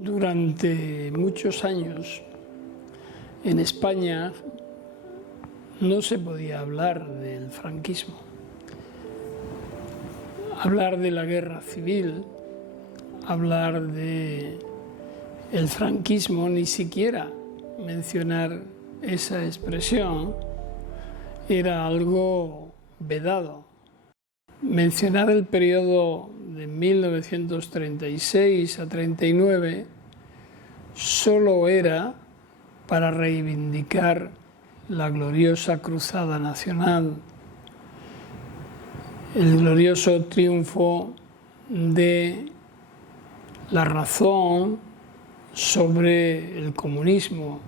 Durante muchos años en España no se podía hablar del franquismo. Hablar de la guerra civil, hablar de el franquismo, ni siquiera mencionar esa expresión era algo vedado. Mencionar el periodo de 1936 a 39 solo era para reivindicar la gloriosa cruzada nacional, el glorioso triunfo de la razón sobre el comunismo,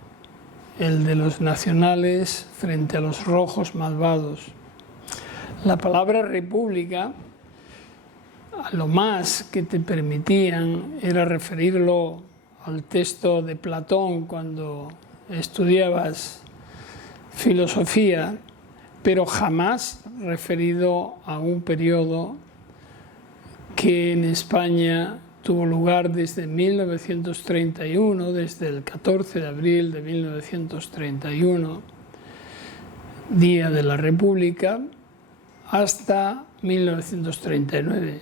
el de los nacionales frente a los rojos malvados. La palabra república, a lo más que te permitían era referirlo al texto de Platón cuando estudiabas filosofía, pero jamás referido a un periodo que en España tuvo lugar desde 1931, desde el 14 de abril de 1931, Día de la República, hasta 1939,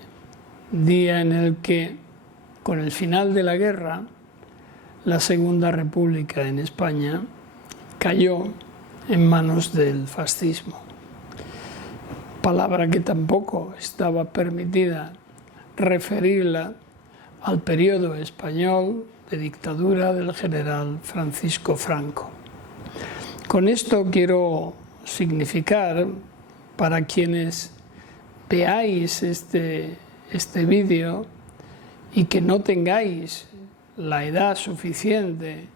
día en el que, con el final de la guerra, la Segunda República en España cayó en manos del fascismo. Palabra que tampoco estaba permitida referirla al periodo español de dictadura del general Francisco Franco. Con esto quiero significar, para quienes veáis este vídeo y que no tengáis la edad suficiente,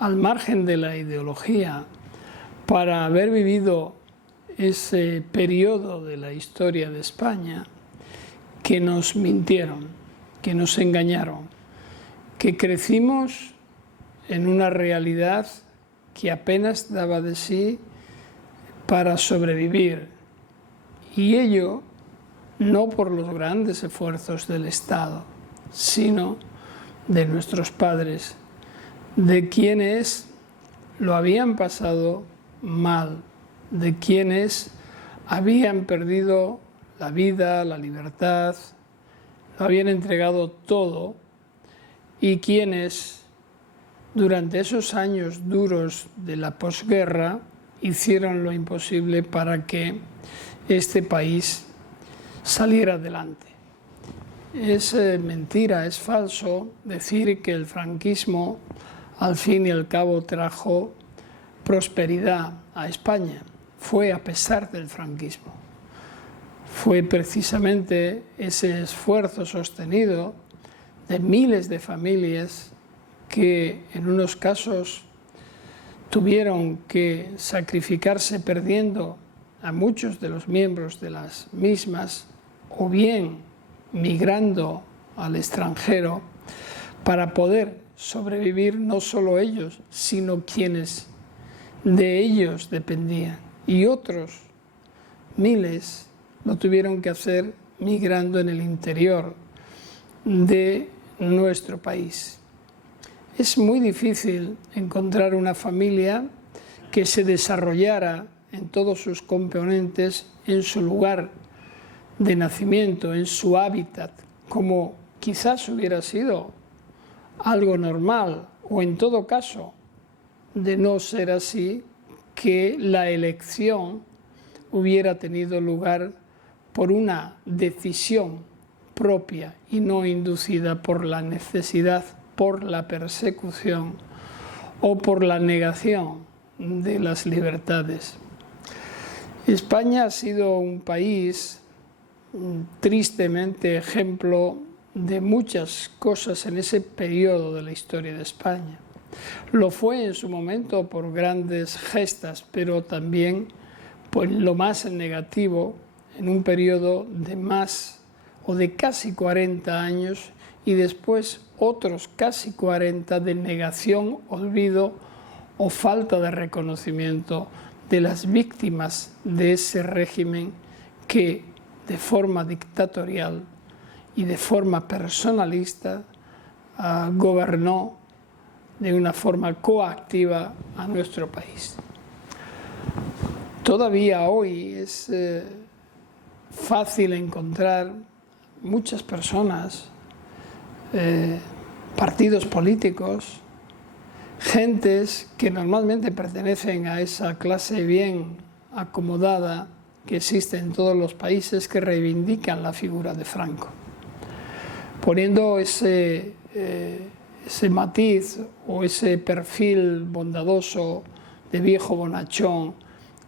al margen de la ideología, para haber vivido ese periodo de la historia de España, que nos mintieron, que nos engañaron, que crecimos en una realidad que apenas daba de sí para sobrevivir, y ello no por los grandes esfuerzos del Estado, sino de nuestros padres, de quienes lo habían pasado mal, de quienes habían perdido la vida, la libertad, lo habían entregado todo, y quienes durante esos años duros de la posguerra hicieron lo imposible para que este país saliera adelante. Es mentira, es falso decir que el franquismo al fin y al cabo trajo prosperidad a España. Fue a pesar del franquismo. Fue precisamente ese esfuerzo sostenido de miles de familias que en unos casos tuvieron que sacrificarse perdiendo a muchos de los miembros de las mismas, o bien migrando al extranjero, para poder sobrevivir no solo ellos, sino quienes de ellos dependían. Y otros miles lo tuvieron que hacer migrando en el interior de nuestro país. Es muy difícil encontrar una familia que se desarrollara en todos sus componentes en su lugar de nacimiento, en su hábitat, como quizás hubiera sido algo normal, o en todo caso, de no ser así, que la elección hubiera tenido lugar por una decisión propia y no inducida por la necesidad, por la persecución o por la negación de las libertades. España ha sido un país tristemente ejemplo de muchas cosas en ese periodo de la historia de España. Lo fue en su momento por grandes gestas, pero también por lo más negativo en un periodo de más o de casi 40 años y después otros casi 40 de negación, olvido o falta de reconocimiento de las víctimas de ese régimen que de forma dictatorial y de forma personalista gobernó de una forma coactiva a nuestro país. Todavía hoy es fácil encontrar muchas personas, partidos políticos, gentes que normalmente pertenecen a esa clase bien acomodada que existe en todos los países, que reivindican la figura de Franco, poniendo ese matiz o ese perfil bondadoso de viejo bonachón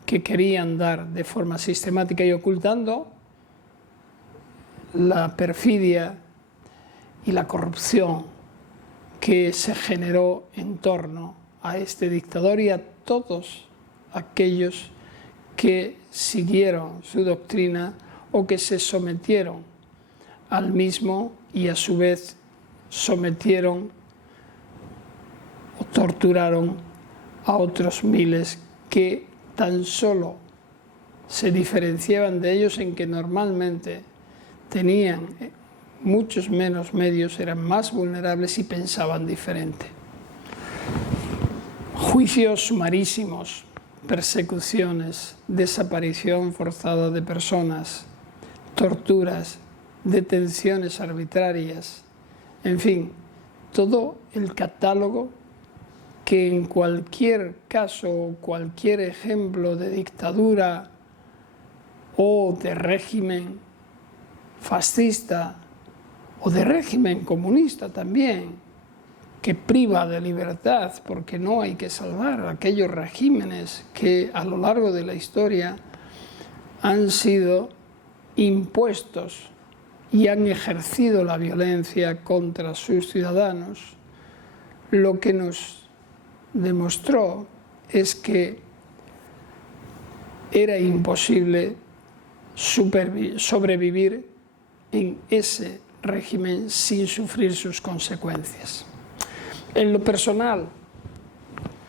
que querían dar de forma sistemática y ocultando la perfidia y la corrupción que se generó en torno a este dictador y a todos aquellos que siguieron su doctrina o que se sometieron al mismo y a su vez sometieron o torturaron a otros miles que tan solo se diferenciaban de ellos en que normalmente tenían muchos menos medios, eran más vulnerables y pensaban diferente. Juicios sumarísimos, persecuciones, desaparición forzada de personas, torturas, detenciones arbitrarias, en fin, todo el catálogo que en cualquier caso, cualquier ejemplo de dictadura o de régimen fascista o de régimen comunista también, que priva de libertad, porque no hay que salvar aquellos regímenes que a lo largo de la historia han sido impuestos y han ejercido la violencia contra sus ciudadanos. Lo que nos demostró es que era imposible sobrevivir en ese régimen sin sufrir sus consecuencias. En lo personal,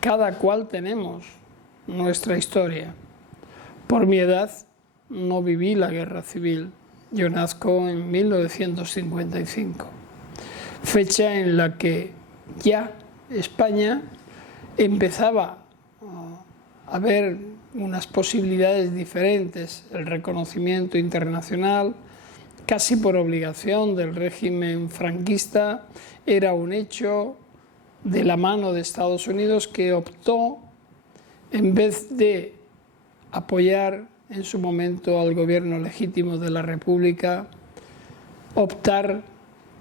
cada cual tenemos nuestra historia. Por mi edad no viví la guerra civil. Yo nazco en 1955, fecha en la que ya España empezaba a ver unas posibilidades diferentes, el reconocimiento internacional, casi por obligación del régimen franquista, era un hecho de la mano de Estados Unidos, que optó, en vez de apoyar en su momento al gobierno legítimo de la República, optar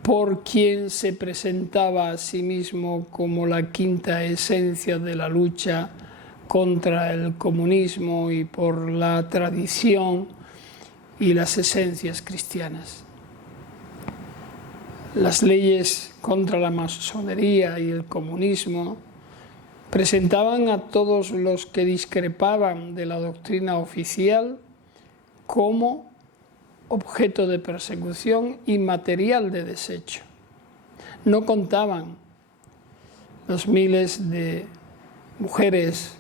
por quien se presentaba a sí mismo como la quinta esencia de la lucha contra el comunismo y por la tradición y las esencias cristianas. Las leyes contra la masonería y el comunismo presentaban a todos los que discrepaban de la doctrina oficial como objeto de persecución y material de desecho. No contaban los miles de mujeres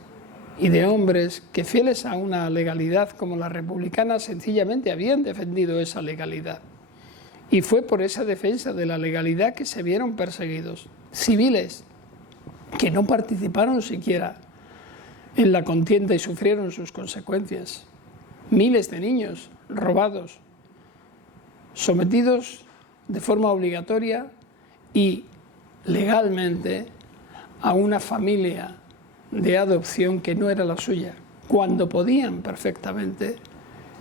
y de hombres que, fieles a una legalidad como la republicana, sencillamente habían defendido esa legalidad. Y fue por esa defensa de la legalidad que se vieron perseguidos. Civiles que no participaron siquiera en la contienda y sufrieron sus consecuencias. Miles de niños robados, sometidos de forma obligatoria y legalmente a una familia de adopción que no era la suya, cuando podían perfectamente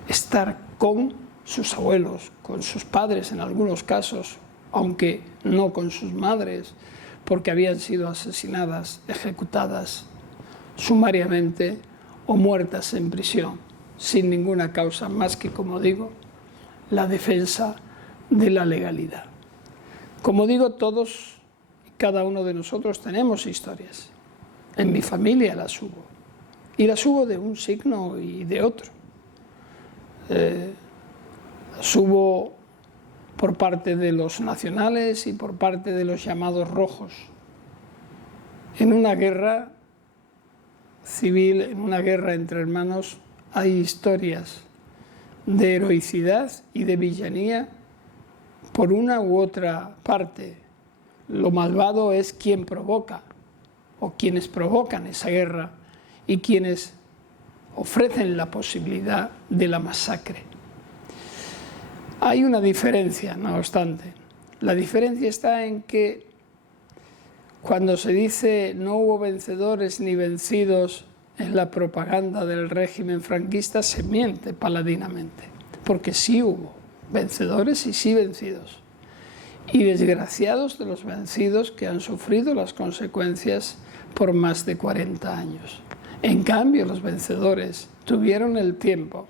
estar con sus abuelos, con sus padres en algunos casos, aunque no con sus madres, porque habían sido asesinadas, ejecutadas sumariamente o muertas en prisión, sin ninguna causa más que, como digo, la defensa de la legalidad. Como digo, todos y cada uno de nosotros tenemos historias. En mi familia las hubo, y las hubo de un signo y de otro. Las hubo por parte de los nacionales y por parte de los llamados rojos. En una guerra civil, en una guerra entre hermanos, hay historias de heroicidad y de villanía por una u otra parte. lo malvado es quien provoca o quienes provocan esa guerra y quienes ofrecen la posibilidad de la masacre. Hay una diferencia, no obstante. La diferencia está en que cuando se dice no hubo vencedores ni vencidos en la propaganda del régimen franquista, se miente paladinamente, porque sí hubo vencedores y sí vencidos, y desgraciados de los vencidos que han sufrido las consecuencias por más de 40 años. En cambio, los vencedores tuvieron el tiempo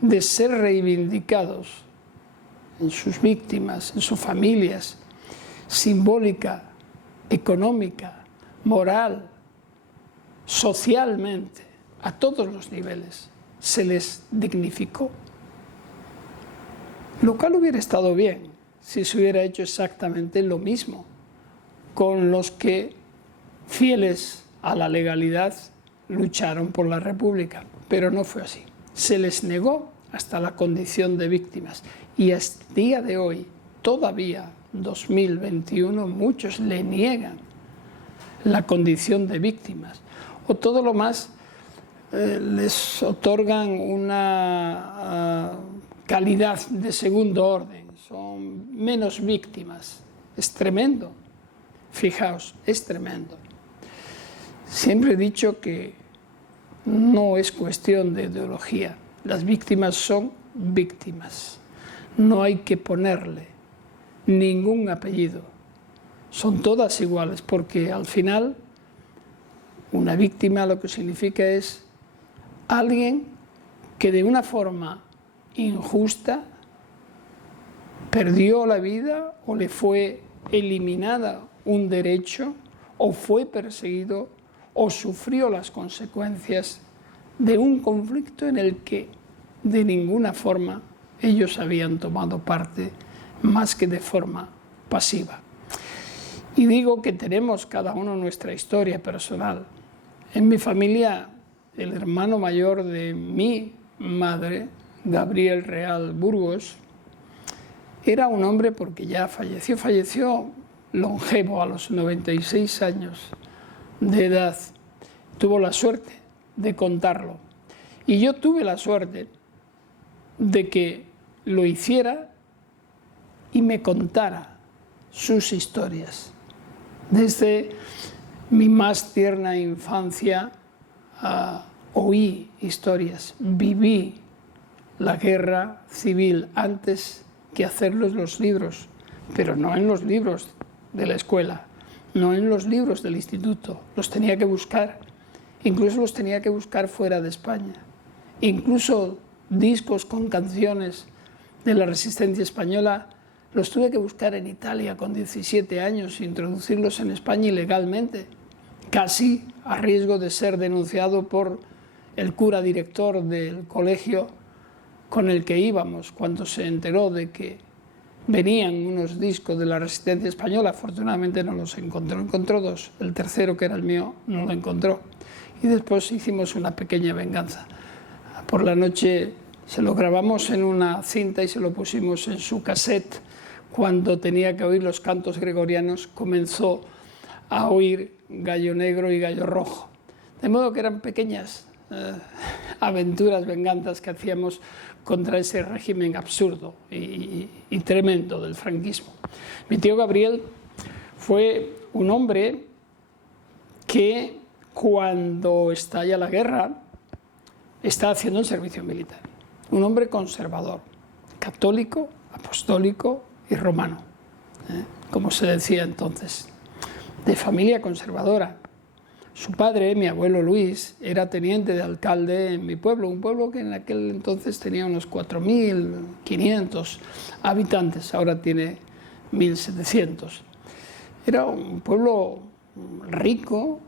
de ser reivindicados en sus víctimas, en sus familias, simbólica, económica, moral, socialmente, a todos los niveles, se les dignificó. Lo cual hubiera estado bien si se hubiera hecho exactamente lo mismo con los que, fieles a la legalidad, lucharon por la República, pero no fue así. Se les negó hasta la condición de víctimas y hasta el día de hoy, todavía 2021, muchos le niegan la condición de víctimas, o todo lo más les otorgan una calidad de segundo orden, son menos víctimas. Es tremendo, fijaos, es tremendo. Siempre he dicho que no es cuestión de ideología, las víctimas son víctimas, no hay que ponerle ningún apellido, son todas iguales, porque al final una víctima lo que significa es alguien que de una forma injusta perdió la vida o le fue eliminada un derecho o fue perseguido o sufrió las consecuencias de un conflicto en el que de ninguna forma ellos habían tomado parte más que de forma pasiva. Y digo que tenemos cada uno nuestra historia personal. En mi familia, el hermano mayor de mi madre, Gabriel Real Burgos, era un hombre, porque ya falleció longevo a los 96 años de edad. Tuvo la suerte de contarlo. Y yo tuve la suerte de que lo hiciera y me contara sus historias. Desde mi más tierna infancia oí historias, viví la guerra civil antes que hacerlos los libros, pero no en los libros de la escuela, no en los libros del instituto, los tenía que buscar, incluso los tenía que buscar fuera de España, incluso discos con canciones de la resistencia española los tuve que buscar en Italia con 17 años, introducirlos en España ilegalmente, casi a riesgo de ser denunciado por el cura director del colegio con el que íbamos, cuando se enteró de que venían unos discos de la resistencia española. Afortunadamente no los encontró, encontró dos, el tercero, que era el mío, no lo encontró. Y después hicimos una pequeña venganza. Por la noche se lo grabamos en una cinta y se lo pusimos en su cassette. Cuando tenía que oír los cantos gregorianos, comenzó a oír Gallo Negro y Gallo Rojo. De modo que eran pequeñas aventuras, venganzas que hacíamos contra ese régimen absurdo y tremendo del franquismo. Mi tío Gabriel fue un hombre que, cuando estalla la guerra, está haciendo un servicio militar. Un hombre conservador, católico, apostólico y romano, como se decía entonces, de familia conservadora. Su padre, mi abuelo Luis, era teniente de alcalde en mi pueblo, un pueblo que en aquel entonces tenía unos 4.500 habitantes, ahora tiene 1.700. Era un pueblo rico,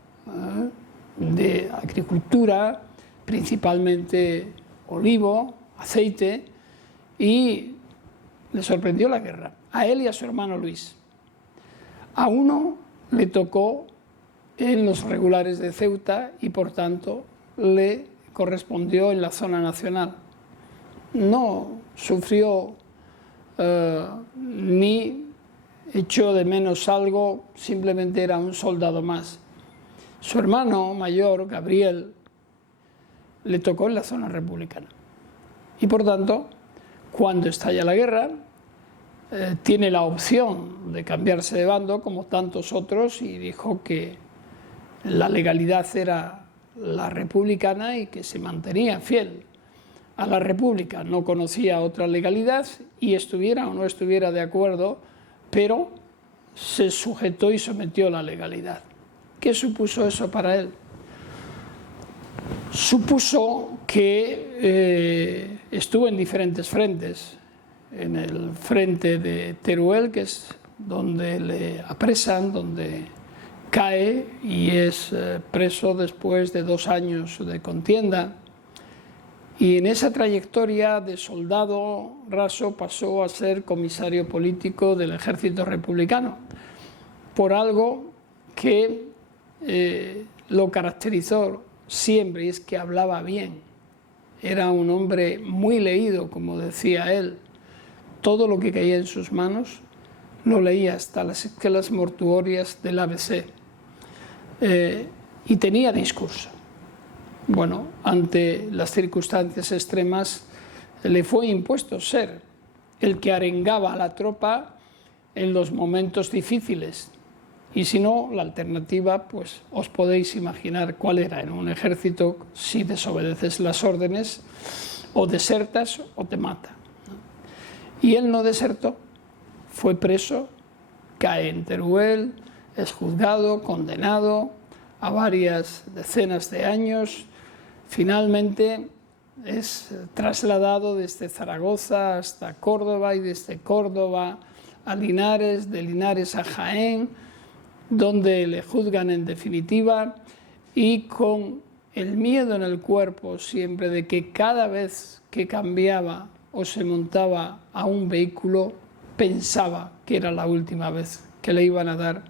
de agricultura, principalmente olivo, aceite, y le sorprendió la guerra, a él y a su hermano Luis. A uno le tocó en los regulares de Ceuta y, por tanto, le correspondió en la zona nacional. No sufrió ni echó de menos algo, simplemente era un soldado más. Su hermano mayor, Gabriel, le tocó en la zona republicana. Y por tanto, cuando estalla la guerra, tiene la opción de cambiarse de bando, como tantos otros, y dijo que la legalidad era la republicana y que se mantenía fiel a la república. No conocía otra legalidad y estuviera o no estuviera de acuerdo, pero se sujetó y sometió a la legalidad. ¿Qué supuso eso para él? Supuso que estuvo en diferentes frentes. En el frente de Teruel, que es donde le apresan, donde cae y es preso después de 2 años de contienda. Y en esa trayectoria de soldado raso pasó a ser comisario político del ejército republicano, por algo que lo caracterizó siempre, y es que hablaba bien. Era un hombre muy leído, como decía él. Todo lo que caía en sus manos lo leía hasta las esquelas mortuorias del ABC. Y tenía discurso. Bueno, ante las circunstancias extremas le fue impuesto ser el que arengaba a la tropa en los momentos difíciles. Y si no, la alternativa, pues os podéis imaginar cuál era. En un ejército, si desobedeces las órdenes, o desertas o te mata. Y él no desertó, fue preso, cae en Teruel, es juzgado, condenado a varias decenas de años. Finalmente es trasladado desde Zaragoza hasta Córdoba y desde Córdoba a Linares, de Linares a Jaén, donde le juzgan en definitiva y con el miedo en el cuerpo siempre de que cada vez que cambiaba o se montaba a un vehículo pensaba que era la última vez que le iban a dar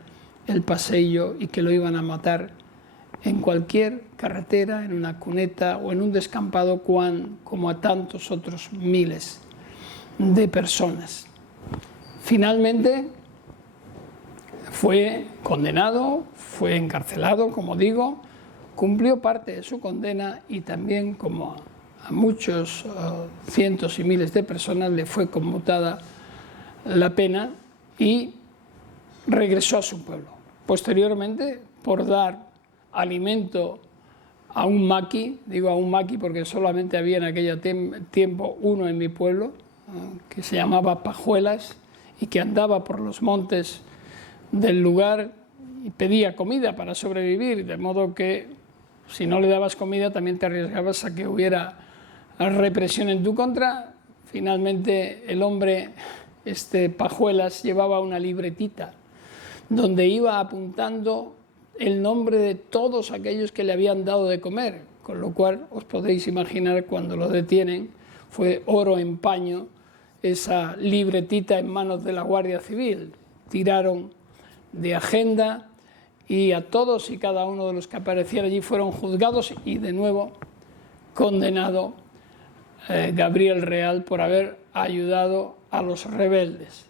el paseillo y que lo iban a matar en cualquier carretera, en una cuneta o en un descampado, como a tantos otros miles de personas. Finalmente fue condenado, fue encarcelado, como digo, cumplió parte de su condena y también, como a muchos cientos y miles de personas, le fue conmutada la pena y regresó a su pueblo. Posteriormente, por dar alimento a un maqui, digo a un maqui porque solamente había en aquel tiempo uno en mi pueblo, que se llamaba Pajuelas y que andaba por los montes del lugar y pedía comida para sobrevivir, de modo que si no le dabas comida también te arriesgabas a que hubiera represión en tu contra. Finalmente el hombre, Pajuelas, llevaba una libretita donde iba apuntando el nombre de todos aquellos que le habían dado de comer, con lo cual os podéis imaginar cuando lo detienen, fue oro en paño esa libretita en manos de la Guardia Civil. Tiraron de agenda y a todos y cada uno de los que aparecían allí fueron juzgados y de nuevo condenado Gabriel Real por haber ayudado a los rebeldes.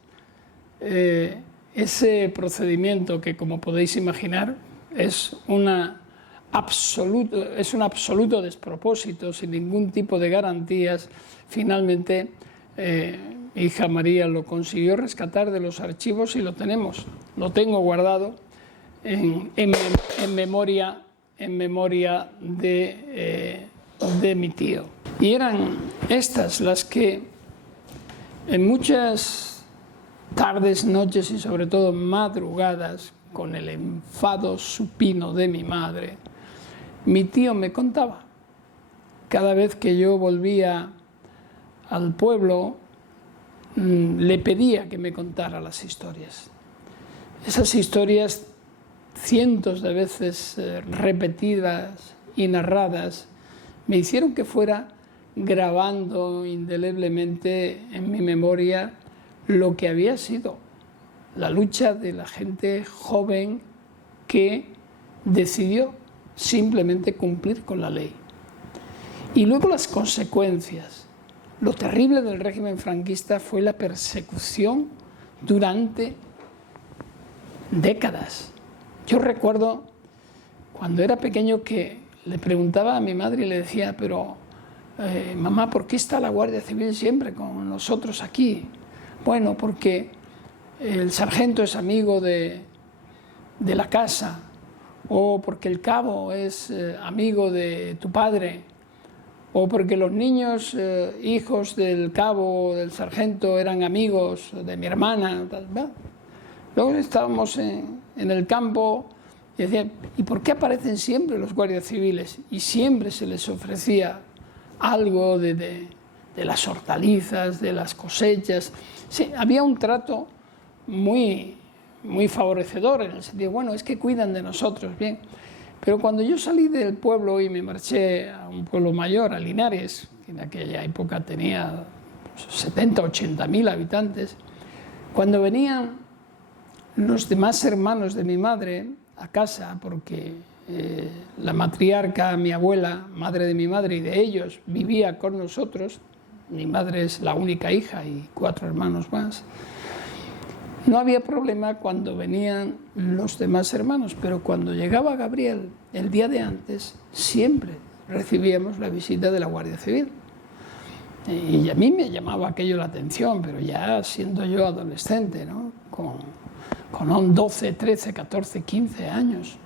Ese procedimiento, que como podéis imaginar es un absoluto despropósito, sin ningún tipo de garantías, finalmente hija María lo consiguió rescatar de los archivos y lo tengo guardado en memoria de mi tío. Y eran estas las que en muchas tardes, noches y sobre todo madrugadas, con el enfado supino de mi madre, mi tío me contaba. Cada vez que yo volvía al pueblo, le pedía que me contara las historias. Esas historias, cientos de veces repetidas y narradas, me hicieron que fuera grabando indeleblemente en mi memoria lo que había sido la lucha de la gente joven que decidió simplemente cumplir con la ley. Y luego las consecuencias. Lo terrible del régimen franquista fue la persecución durante décadas. Yo recuerdo cuando era pequeño que le preguntaba a mi madre y le decía, pero mamá, ¿por qué está la Guardia Civil siempre con nosotros aquí? Bueno, porque el sargento es amigo de la casa, o porque el cabo es amigo de tu padre, o porque los niños, hijos del cabo o del sargento, eran amigos de mi hermana. Tal. Luego estábamos en el campo y decían, ¿y por qué aparecen siempre los guardias civiles? Y siempre se les ofrecía algo de las hortalizas, de las cosechas. Sí, había un trato muy favorecedor, en el sentido, bueno, es que cuidan de nosotros, bien. Pero cuando yo salí del pueblo y me marché a un pueblo mayor, a Linares, que en aquella época tenía 70, 80 mil habitantes, cuando venían los demás hermanos de mi madre a casa, porque la matriarca, mi abuela, madre de mi madre y de ellos, vivía con nosotros, mi madre es la única hija y 4 hermanos más, no había problema cuando venían los demás hermanos, pero cuando llegaba Gabriel el día de antes, siempre recibíamos la visita de la Guardia Civil. Y a mí me llamaba aquello la atención, pero ya siendo yo adolescente, ¿no? Con 12, 13, 14, 15 años.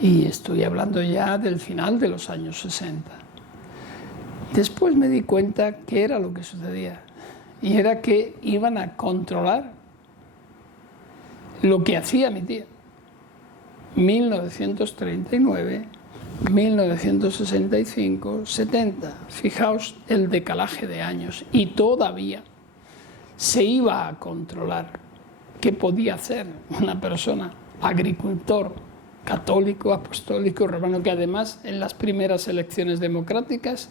Y estoy hablando ya del final de los años 60. Después me di cuenta que era lo que sucedía, y era que iban a controlar lo que hacía mi tía. 1939, 1965, 70. Fijaos el decalaje de años. Y todavía se iba a controlar qué podía hacer una persona, agricultor, católico, apostólico, romano, que además en las primeras elecciones democráticas,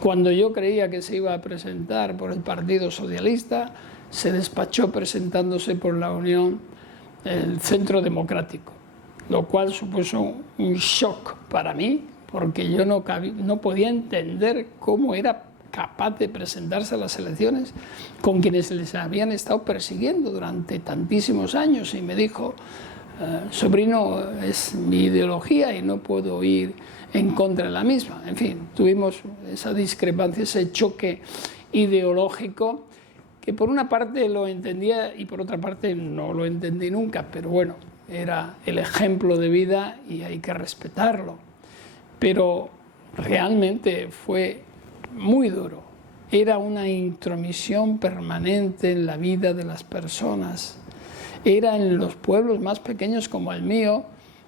cuando yo creía que se iba a presentar por el Partido Socialista, se despachó presentándose por la Unión, el Centro Democrático, lo cual supuso un shock para mí, porque yo no podía entender cómo era capaz de presentarse a las elecciones con quienes les habían estado persiguiendo durante tantísimos años. Y me dijo, sobrino, es mi ideología y no puedo ir en contra de la misma. En fin, tuvimos esa discrepancia, ese choque ideológico, que por una parte lo entendía y por otra parte no lo entendí nunca, pero bueno, era el ejemplo de vida y hay que respetarlo. Pero realmente fue muy duro, era una intromisión permanente en la vida de las personas. Era en los pueblos más pequeños como el mío,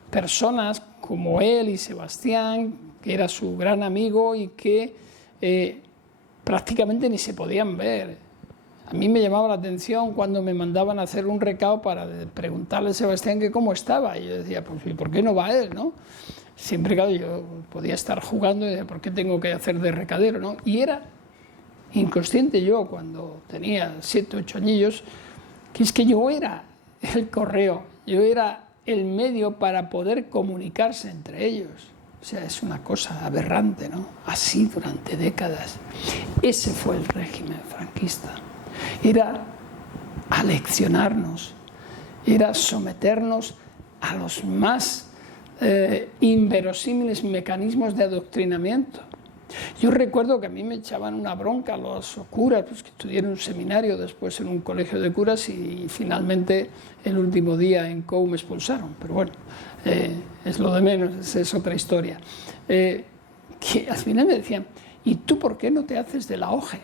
personas como él y Sebastián, que era su gran amigo y que prácticamente ni se podían ver. A mí me llamaba la atención cuando me mandaban a hacer un recado para preguntarle a Sebastián que cómo estaba. Y yo decía, pues ¿y por qué no va él, no? Siempre, claro, yo podía estar jugando y decía, ¿por qué tengo que hacer de recadero, no? Y era inconsciente yo, cuando tenía 7, 8 añillos, que es que yo era el correo, yo era el medio para poder comunicarse entre ellos. O sea, es una cosa aberrante, ¿no? Así durante décadas. Ese fue el régimen franquista. Era aleccionarnos, era someternos a los más inverosímiles mecanismos de adoctrinamiento. Yo recuerdo que a mí me echaban una bronca los curas, pues que estudié en un seminario, después en un colegio de curas y finalmente el último día en COU me expulsaron, pero bueno, es lo de menos, es otra historia. Que al final me decían, ¿y tú por qué no te haces de la OGE?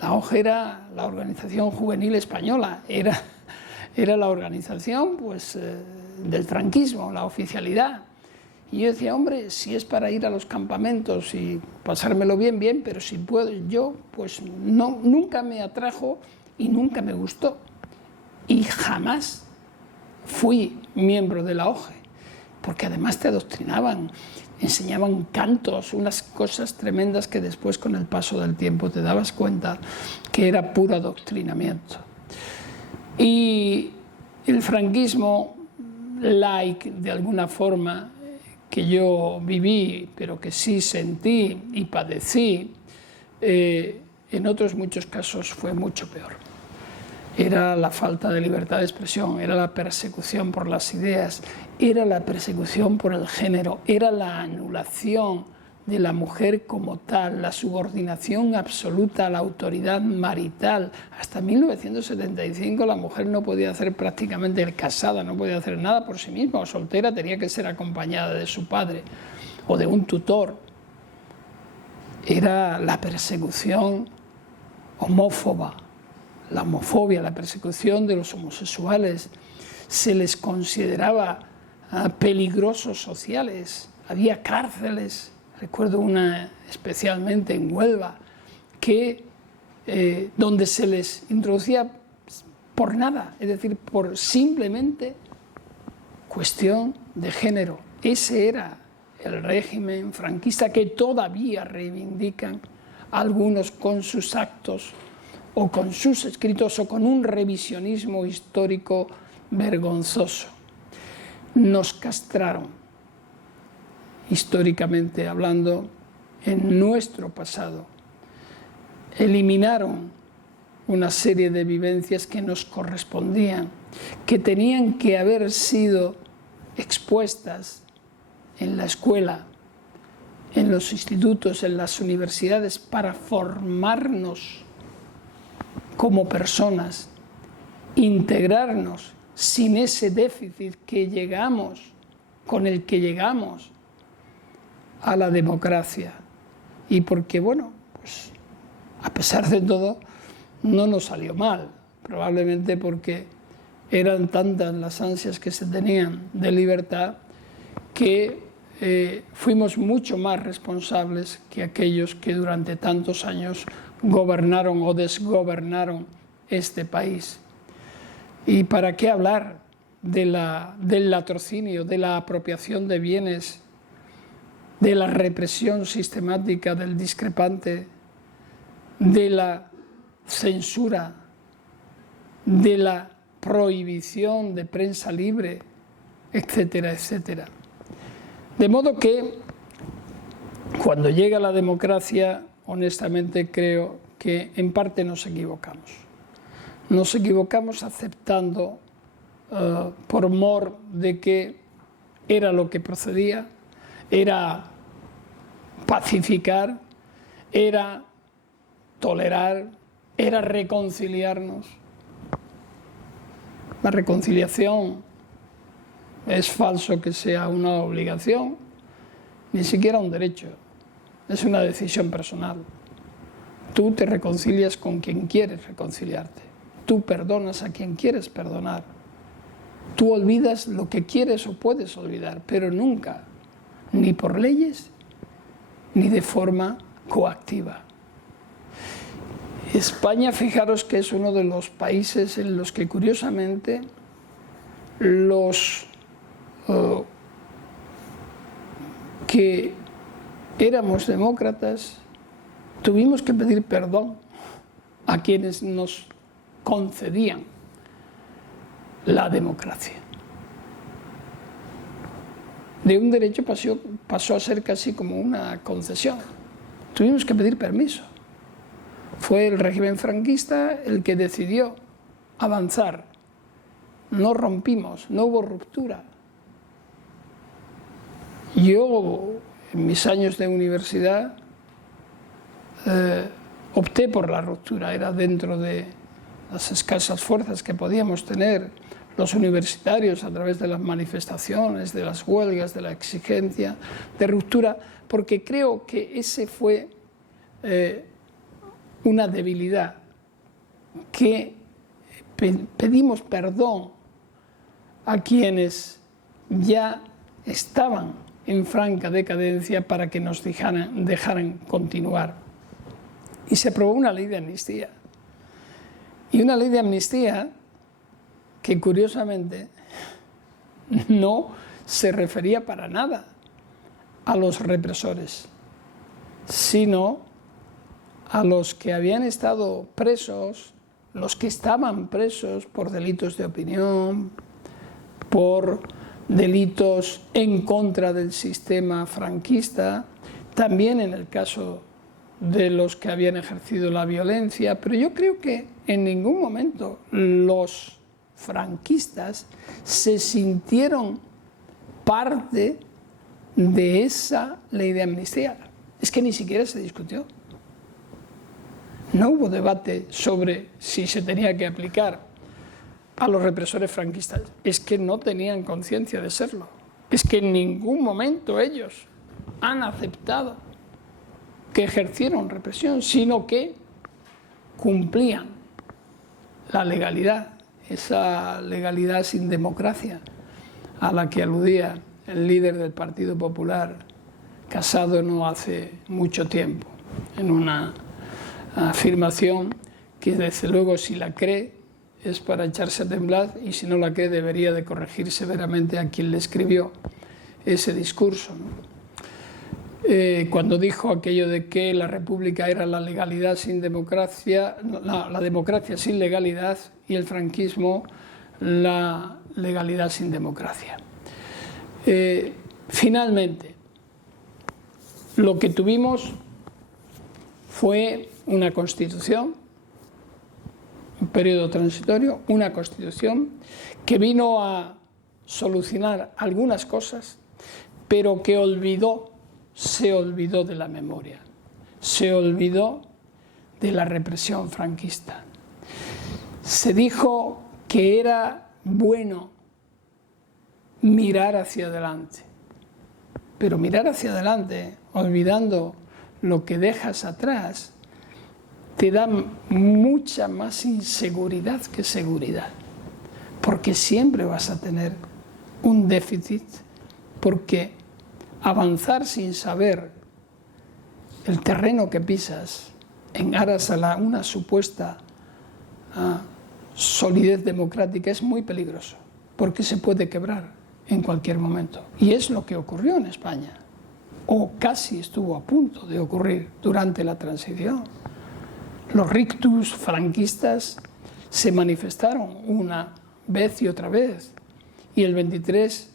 La OGE era la Organización Juvenil Española, era la organización pues, del franquismo, la oficialidad. Y yo decía, hombre, si es para ir a los campamentos y pasármelo bien, bien, pero si puedo yo, pues no, nunca me atrajo y nunca me gustó. Y jamás fui miembro de la OGE, porque además te adoctrinaban, enseñaban cantos, unas cosas tremendas que después con el paso del tiempo te dabas cuenta que era puro adoctrinamiento. Y el franquismo light, de alguna forma, que yo viví, pero que sí sentí y padecí, en otros muchos casos fue mucho peor. era la falta de libertad de expresión, era la persecución por las ideas, era la persecución por el género, era la anulación de la mujer como tal, la subordinación absoluta a la autoridad marital. Hasta 1975 la mujer no podía hacer prácticamente, casada, no podía hacer nada por sí misma, o soltera tenía que ser acompañada de su padre o de un tutor. Era la persecución homófoba, la homofobia, la persecución de los homosexuales. Se les consideraba peligrosos sociales, había cárceles. Recuerdo una especialmente en Huelva, donde se les introducía por nada, es decir, por simplemente cuestión de género. Ese era el régimen franquista que todavía reivindican algunos con sus actos o con sus escritos o con un revisionismo histórico vergonzoso. Nos castraron, históricamente hablando, en nuestro pasado. Eliminaron una serie de vivencias que nos correspondían, que tenían que haber sido expuestas en la escuela, en los institutos, en las universidades, para formarnos como personas, integrarnos sin ese déficit con el que llegamos a la democracia. Y porque, bueno, pues a pesar de todo, no nos salió mal, probablemente porque eran tantas las ansias que se tenían de libertad que fuimos mucho más responsables que aquellos que durante tantos años gobernaron o desgobernaron este país. ¿Y para qué hablar del latrocinio, de la apropiación de bienes, de la represión sistemática del discrepante, de la censura, de la prohibición de prensa libre, etcétera, etcétera? De modo que cuando llega la democracia, honestamente creo que en parte nos equivocamos. Nos equivocamos aceptando por mor de que era lo que procedía, era pacificar, era tolerar, era reconciliarnos. La reconciliación es falso que sea una obligación, ni siquiera un derecho, es una decisión personal. Tú te reconcilias con quien quieres reconciliarte, tú perdonas a quien quieres perdonar, tú olvidas lo que quieres o puedes olvidar, pero nunca, ni por leyes, ni de forma coactiva. España, fijaros que es uno de los países en los que curiosamente los que éramos demócratas tuvimos que pedir perdón a quienes nos concedían la democracia. De un derecho pasó a ser casi como una concesión. Tuvimos que pedir permiso. Fue el régimen franquista el que decidió avanzar. No rompimos, no hubo ruptura. Yo, en mis años de universidad, opté por la ruptura. Era dentro de las escasas fuerzas que podíamos tener los universitarios a través de las manifestaciones, de las huelgas, de la exigencia de ruptura, porque creo que ese fue una debilidad, que pedimos perdón a quienes ya estaban en franca decadencia para que nos dejaran continuar. Y se aprobó una ley de amnistía. Y una ley de amnistía que curiosamente no se refería para nada a los represores, sino a los que habían estado presos, los que estaban presos por delitos de opinión, por delitos en contra del sistema franquista, también en el caso de los que habían ejercido la violencia, pero yo creo que en ningún momento los franquistas se sintieron parte de esa ley de amnistía. Es que ni siquiera se discutió. No hubo debate sobre si se tenía que aplicar a los represores franquistas. Es que no tenían conciencia de serlo. Es que en ningún momento ellos han aceptado que ejercieron represión, sino que cumplían la legalidad, esa legalidad sin democracia a la que aludía el líder del Partido Popular, Casado, no hace mucho tiempo, en una afirmación que desde luego si la cree es para echarse a temblar, y si no la cree debería de corregir severamente a quien le escribió ese discurso, ¿no? Cuando dijo aquello de que la república era la legalidad sin democracia, la democracia sin legalidad, y el franquismo la legalidad sin democracia. Finalmente, lo que tuvimos fue una constitución, un periodo transitorio, una constitución que vino a solucionar algunas cosas, pero que se olvidó de la memoria, se olvidó de la represión franquista. Se dijo que era bueno mirar hacia adelante, pero mirar hacia adelante, olvidando lo que dejas atrás, te da mucha más inseguridad que seguridad, porque siempre vas a tener un déficit, porque avanzar sin saber el terreno que pisas en aras a una supuesta solidez democrática es muy peligroso, porque se puede quebrar en cualquier momento. Y es lo que ocurrió en España, o casi estuvo a punto de ocurrir durante la transición. Los rictus franquistas se manifestaron una vez y otra vez, y el 23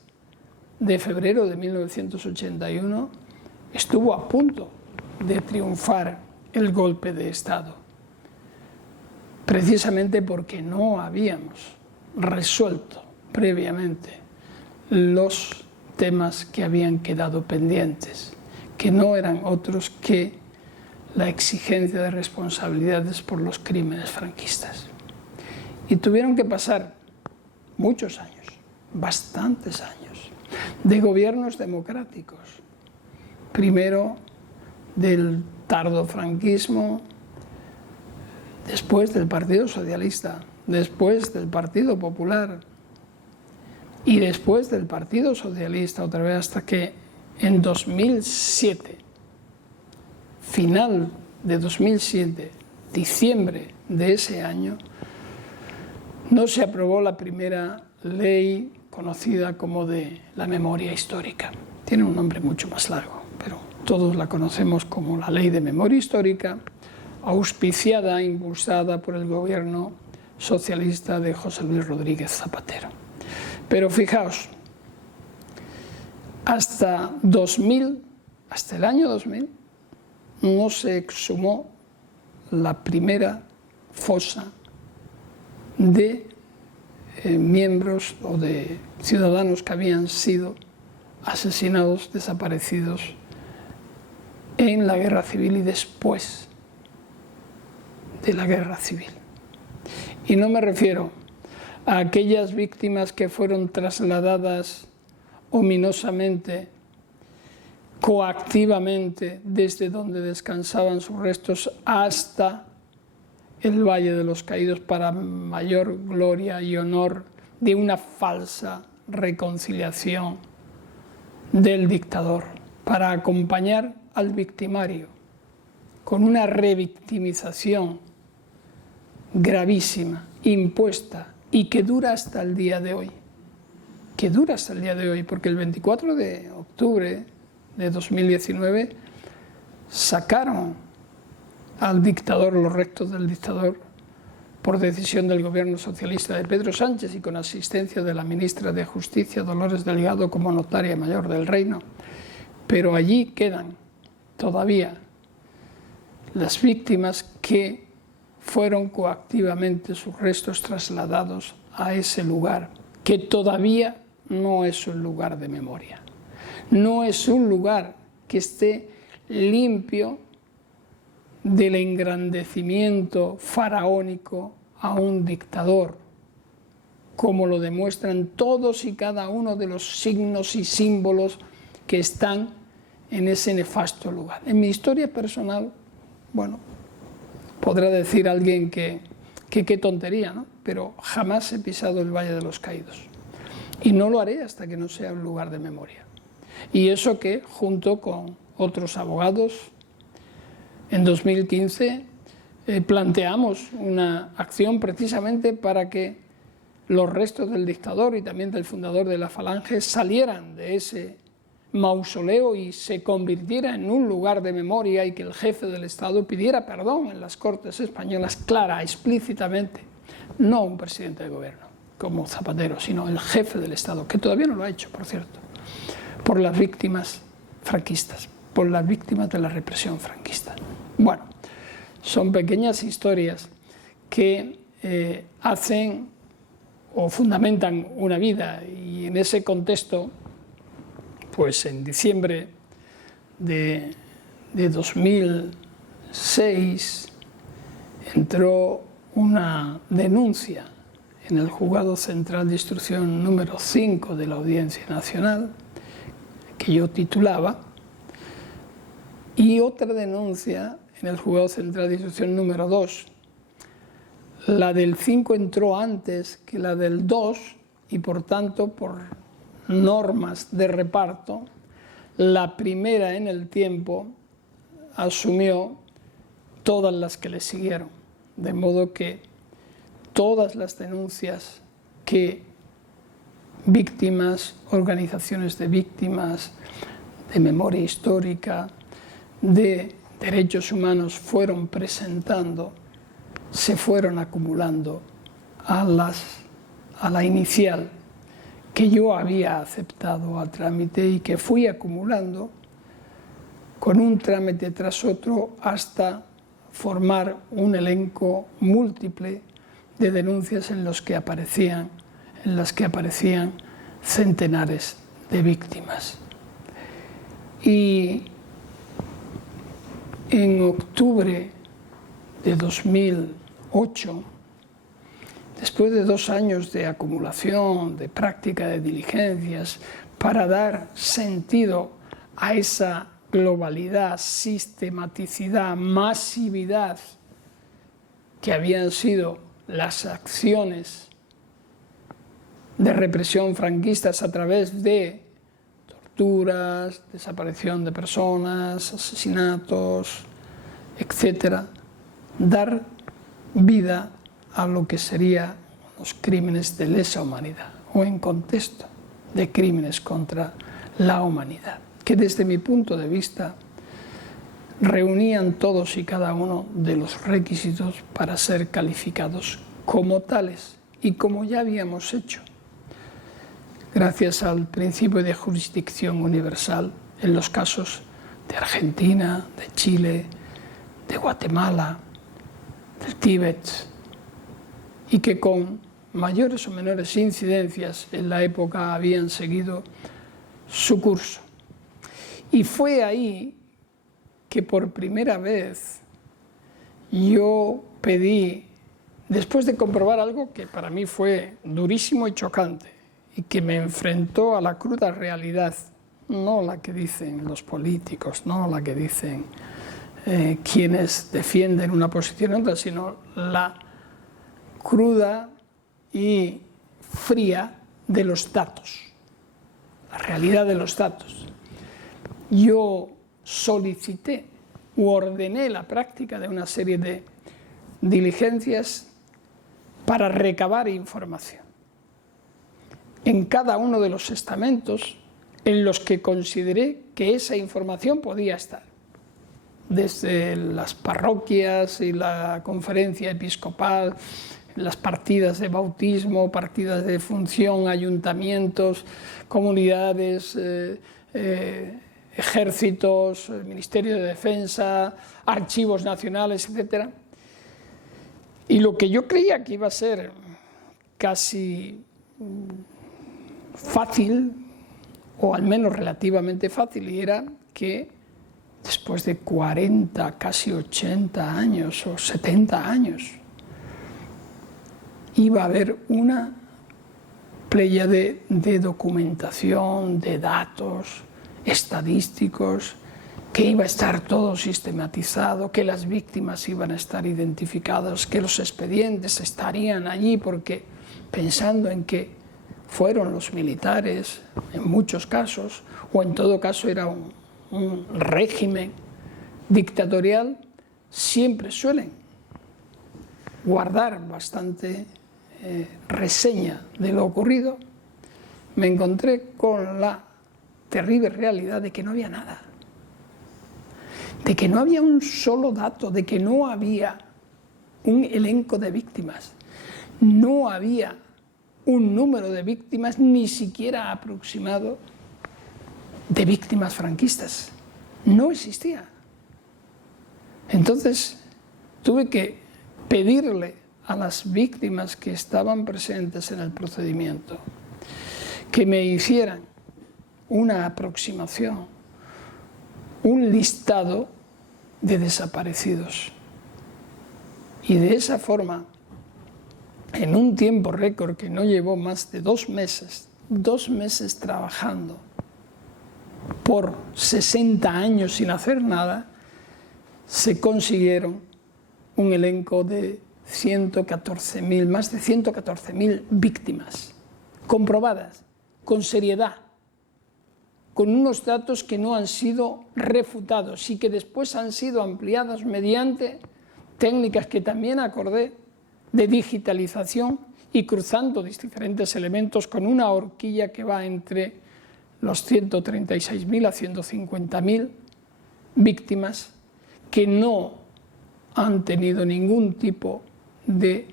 de febrero de 1981 estuvo a punto de triunfar el golpe de Estado, precisamente porque no habíamos resuelto previamente los temas que habían quedado pendientes, que no eran otros que la exigencia de responsabilidades por los crímenes franquistas. Y tuvieron que pasar muchos años, bastantes años, de gobiernos democráticos. Primero del tardofranquismo, después del Partido Socialista, después del Partido Popular y después del Partido Socialista otra vez, hasta que en 2007, final de 2007, diciembre de ese año, no se aprobó la primera ley conocida como de la memoria histórica. Tiene un nombre mucho más largo, pero todos la conocemos como la Ley de Memoria Histórica, auspiciada e impulsada por el gobierno socialista de José Luis Rodríguez Zapatero. Pero fijaos, hasta el año 2000, no se exhumó la primera fosa de miembros o de ciudadanos que habían sido asesinados, desaparecidos en la guerra civil y después de la guerra civil. Y no me refiero a aquellas víctimas que fueron trasladadas ominosamente, coactivamente, desde donde descansaban sus restos hasta el Valle de los Caídos para mayor gloria y honor de una falsa reconciliación del dictador, para acompañar al victimario con una revictimización gravísima, impuesta y que dura hasta el día de hoy. Que dura hasta el día de hoy, porque el 24 de octubre de 2019 sacaron al dictador, los restos del dictador, por decisión del gobierno socialista de Pedro Sánchez y con asistencia de la ministra de Justicia, Dolores Delgado, como notaria mayor del reino. Pero allí quedan todavía las víctimas que fueron coactivamente sus restos trasladados a ese lugar, que todavía no es un lugar de memoria. No es un lugar que esté limpio del engrandecimiento faraónico a un dictador, como lo demuestran todos y cada uno de los signos y símbolos que están en ese nefasto lugar. En mi historia personal, bueno, podrá decir alguien que qué tontería, ¿no? Pero jamás he pisado el Valle de los Caídos. Y no lo haré hasta que no sea un lugar de memoria. Y eso que, junto con otros abogados, en 2015 planteamos una acción precisamente para que los restos del dictador y también del fundador de la Falange salieran de ese mausoleo y se convirtiera en un lugar de memoria, y que el jefe del Estado pidiera perdón en las Cortes españolas, clara, explícitamente, no un presidente de gobierno como Zapatero, sino el jefe del Estado, que todavía no lo ha hecho, por cierto, por las víctimas franquistas, por las víctimas de la represión franquista. Bueno, son pequeñas historias que hacen o fundamentan una vida, y en ese contexto, pues en diciembre de 2006 entró una denuncia en el Juzgado Central de Instrucción número 5 de la Audiencia Nacional, que yo titulaba, y otra denuncia en el Juzgado Central de Instrucción número 2. La del 5 entró antes que la del 2 y, por tanto, por normas de reparto, la primera en el tiempo asumió todas las que le siguieron, de modo que todas las denuncias que víctimas, organizaciones de víctimas, de memoria histórica, de derechos humanos fueron presentando, se fueron acumulando a la inicial que yo había aceptado a trámite y que fui acumulando con un trámite tras otro hasta formar un elenco múltiple de denuncias en las que aparecían centenares de víctimas. Y en octubre de 2008, después de 2 años de acumulación, de práctica de diligencias, para dar sentido a esa globalidad, sistematicidad, masividad que habían sido las acciones de represión franquistas a través de torturas, desaparición de personas, asesinatos, etc., dar vida a lo que serían los crímenes de lesa humanidad, o en contexto de crímenes contra la humanidad, que desde mi punto de vista reunían todos y cada uno de los requisitos para ser calificados como tales, y como ya habíamos hecho, gracias al principio de jurisdicción universal en los casos de Argentina, de Chile, de Guatemala, del Tíbet, y que con mayores o menores incidencias en la época habían seguido su curso. Y fue ahí que por primera vez yo pedí, después de comprobar algo que para mí fue durísimo y chocante, y que me enfrentó a la cruda realidad, no la que dicen los políticos, no la que dicen quienes defienden una posición u otra, sino la cruda y fría de los datos, la realidad de los datos. Yo solicité u ordené la práctica de una serie de diligencias para recabar información en cada uno de los estamentos en los que consideré que esa información podía estar, desde las parroquias y la conferencia episcopal, las partidas de bautismo, partidas de función, ayuntamientos, comunidades, ejércitos, el Ministerio de Defensa, archivos nacionales, etc. Y lo que yo creía que iba a ser casi fácil, o al menos relativamente fácil, y era que después de 40, casi 80 años o 70 años, iba a haber una pléyade de documentación, de datos estadísticos, que iba a estar todo sistematizado, que las víctimas iban a estar identificadas, que los expedientes estarían allí, porque pensando en que fueron los militares, en muchos casos, o en todo caso era un régimen dictatorial, siempre suelen guardar bastante reseña de lo ocurrido. Me encontré con la terrible realidad de que no había nada, de que no había un solo dato, de que no había un elenco de víctimas, no había un número de víctimas ni siquiera aproximado de víctimas franquistas. No existía. Entonces tuve que pedirle a las víctimas que estaban presentes en el procedimiento que me hicieran una aproximación, un listado de desaparecidos. Y de esa forma, en un tiempo récord que no llevó más de 2 meses trabajando por 60 años sin hacer nada, se consiguieron un elenco de 114.000, más de 114.000 víctimas comprobadas, con seriedad, con unos datos que no han sido refutados y que después han sido ampliadas mediante técnicas que también acordé de digitalización y cruzando diferentes elementos con una horquilla que va entre los 136.000 a 150.000 víctimas que no han tenido ningún tipo de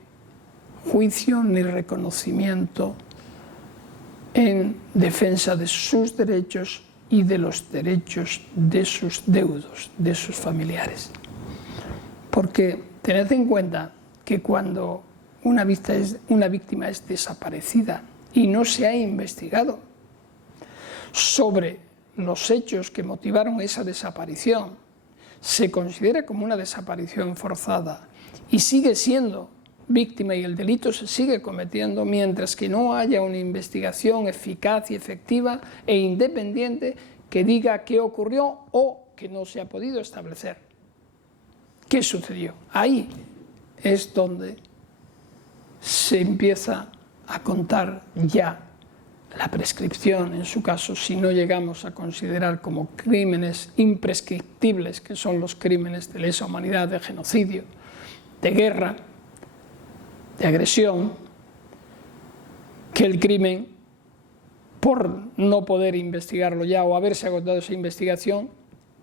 juicio ni reconocimiento en defensa de sus derechos y de los derechos de sus deudos, de sus familiares. Porque tened en cuenta que cuando una víctima es desaparecida y no se ha investigado sobre los hechos que motivaron esa desaparición, se considera como una desaparición forzada y sigue siendo víctima y el delito se sigue cometiendo mientras que no haya una investigación eficaz y efectiva e independiente que diga qué ocurrió o que no se ha podido establecer. ¿Qué sucedió? Ahí es donde se empieza a contar ya la prescripción, en su caso, si no llegamos a considerar como crímenes imprescriptibles, que son los crímenes de lesa humanidad, de genocidio, de guerra, de agresión, que el crimen, por no poder investigarlo ya o haberse agotado esa investigación,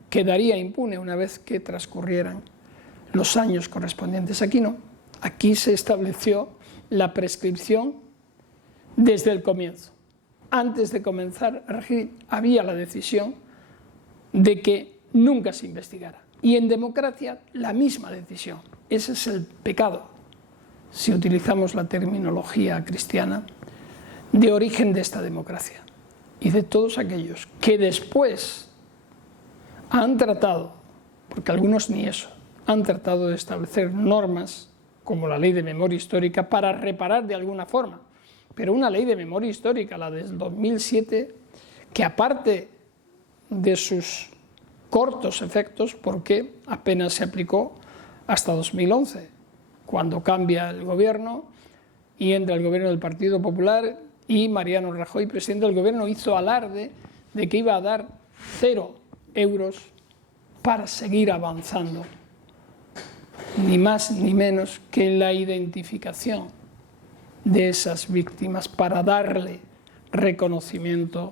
quedaría impune una vez que transcurrieran los años correspondientes. Aquí no, aquí se estableció la prescripción desde el comienzo. Antes de comenzar a regir, había la decisión de que nunca se investigara. Y en democracia, la misma decisión. Ese es el pecado, si utilizamos la terminología cristiana, de origen de esta democracia. Y de todos aquellos que después han tratado, porque algunos ni eso, han tratado de establecer normas, como la ley de memoria histórica, para reparar de alguna forma. Pero una ley de memoria histórica, la del 2007, que aparte de sus cortos efectos, porque apenas se aplicó hasta 2011, cuando cambia el gobierno y entra el gobierno del Partido Popular y Mariano Rajoy, presidente del gobierno, hizo alarde de que iba a dar 0 euros para seguir avanzando, ni más ni menos que en la identificación de esas víctimas para darle reconocimiento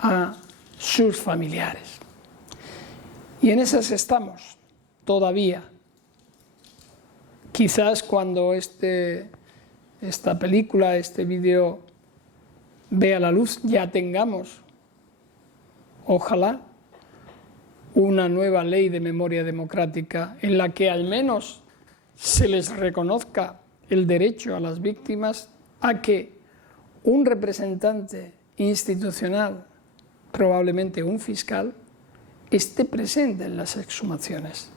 a sus familiares. Y en esas estamos todavía. Quizás cuando esta película, este vídeo vea la luz, ya tengamos, ojalá, una nueva ley de memoria democrática en la que al menos se les reconozca el derecho a las víctimas a que un representante institucional, probablemente un fiscal, esté presente en las exhumaciones.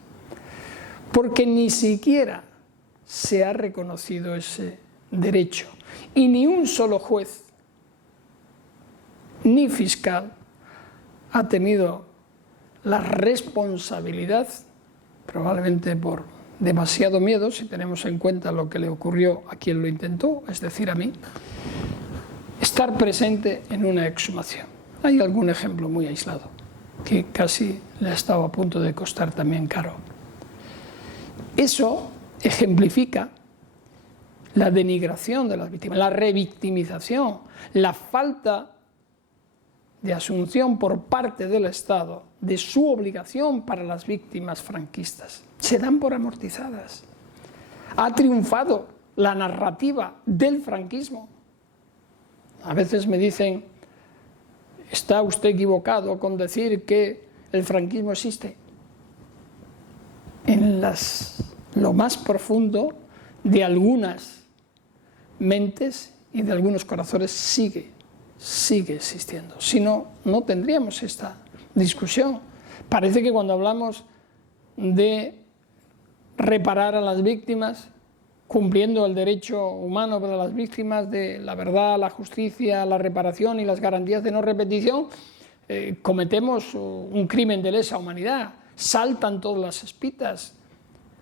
Porque ni siquiera se ha reconocido ese derecho y ni un solo juez ni fiscal ha tenido la responsabilidad, probablemente por demasiado miedo, si tenemos en cuenta lo que le ocurrió a quien lo intentó, es decir, a mí, estar presente en una exhumación. Hay algún ejemplo muy aislado, que casi le ha estado a punto de costar también caro. Eso ejemplifica la denigración de las víctimas, la revictimización, la falta de asunción por parte del Estado de su obligación para las víctimas franquistas. Se dan por amortizadas. Ha triunfado la narrativa del franquismo. A veces me dicen, está usted equivocado con decir que el franquismo existe. En lo más profundo de algunas mentes y de algunos corazones sigue existiendo. Si no, no tendríamos esta discusión. Parece que cuando hablamos de reparar a las víctimas, cumpliendo el derecho humano para las víctimas de la verdad, la justicia, la reparación y las garantías de no repetición, cometemos un crimen de lesa humanidad. Saltan todas las espitas.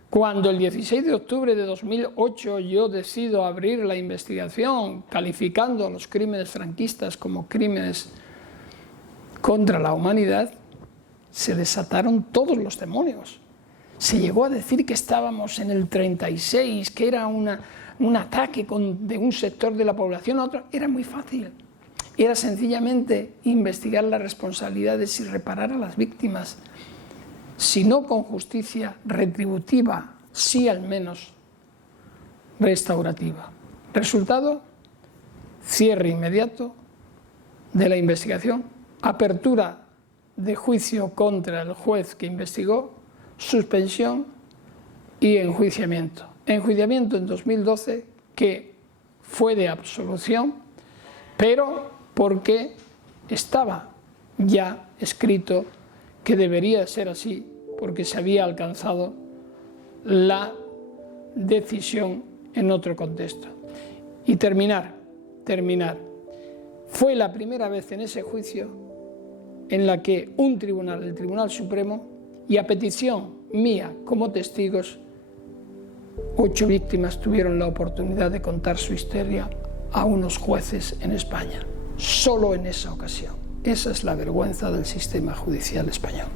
Cuando el 16 de octubre de 2008 yo decido abrir la investigación calificando los crímenes franquistas como crímenes contra la humanidad, se desataron todos los demonios. Se llegó a decir que estábamos en el 36, que era un ataque de un sector de la población a otro. Era muy fácil. Era sencillamente investigar las responsabilidades y reparar a las víctimas. Si no con justicia retributiva, sí al menos restaurativa. Resultado, cierre inmediato de la investigación, apertura de juicio contra el juez que investigó, suspensión y enjuiciamiento. Enjuiciamiento en 2012 que fue de absolución, pero porque estaba ya escrito que debería ser así, porque se había alcanzado la decisión en otro contexto. Y terminar. Fue la primera vez en ese juicio en la que un tribunal, el Tribunal Supremo, y a petición mía como testigos, 8 víctimas tuvieron la oportunidad de contar su historia a unos jueces en España. Solo en esa ocasión. Esa es la vergüenza del sistema judicial español.